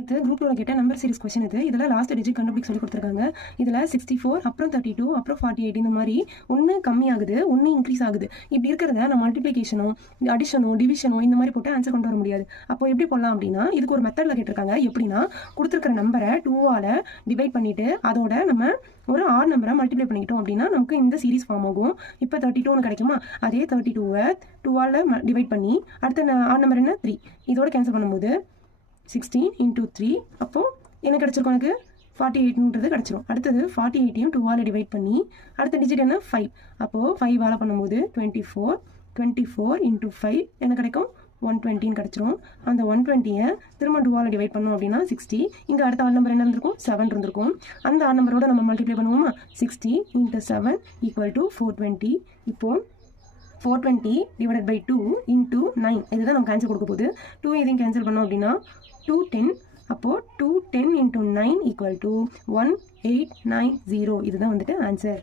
இது குரூப்ல கேட்ட நம்பர் சீரிஸ் கொஸ்டின் இதில் லாஸ்ட் டிஜிட் கண்டுபிடிக்க சொல்லி கொடுத்துருக்காங்க. இதில் 64 அப்புறம் 32 அப்புறம் 48 இந்த மாதிரி ஒன்று கம்மியாகுது ஒன்று இன்க்ரீஸ் ஆகுது. இப்படி இருக்கிறத நம்ம மல்டிப்ளிகேஷனோ அடிஷனோ டிவிஷனோ இந்த மாதிரி போட்டு ஆன்சர் கொண்டு வர முடியாது. அப்போ எப்படி போடலாம் அப்படின்னா இதுக்கு ஒரு மெத்தடில் கேட்டிருக்காங்க. எப்படின்னா கொடுத்துருக்கிற நம்பரை 2ஆல் டிவைட் பண்ணிட்டு அதோட நம்ம ஒரு ஆர் நம்பரை மல்டிப்ளை பண்ணிக்கிட்டோம் அப்படின்னா நமக்கு இந்த சீரிஸ் ஃபார்ம் ஆகும். இப்போ 32 கிடைக்குமா, அதே 32வை 2ஆல் டிவைட் பண்ணி அடுத்த ஆர் நம்பர் என்ன 3 இதோட கேன்சல் பண்ணும்போது 16 into 3 அப்போது என்ன கிடச்சிருக்கும் எனக்கு 48ன்றது கிடச்சிரும். அடுத்தது 48ஐயும் 2ஆல் டிவைட் பண்ணி அடுத்த டிஜிட் என்ன 5. அப்போது 5ஆல் பண்ணும்போது 24 into 5 என்ன கிடைக்கும் 120 கிடச்சிரும். அந்த 120ஐ திரும்ப 2ஆல் டிவைட் பண்ணோம் அப்படின்னா 60. இங்கே அடுத்த ஆர் நம்பர் என்ன இருந்திருக்கும் 7 இருந்திருக்கும். அந்த ஆர் நம்பரோட நம்ம மல்டிப்ளை பண்ணுவோமா 60 into 7 = 420. இப்போது 420 divided by 2 into 9 இதுதான் நமக்கு ஆன்சர் கொடுக்க போகுது. 2 இதையும் கேன்சல் பண்ணோம் அப்படின்னா 210. அப்போது 210 into 9 = 1890. இதுதான் வந்துட்டு ஆன்சர்.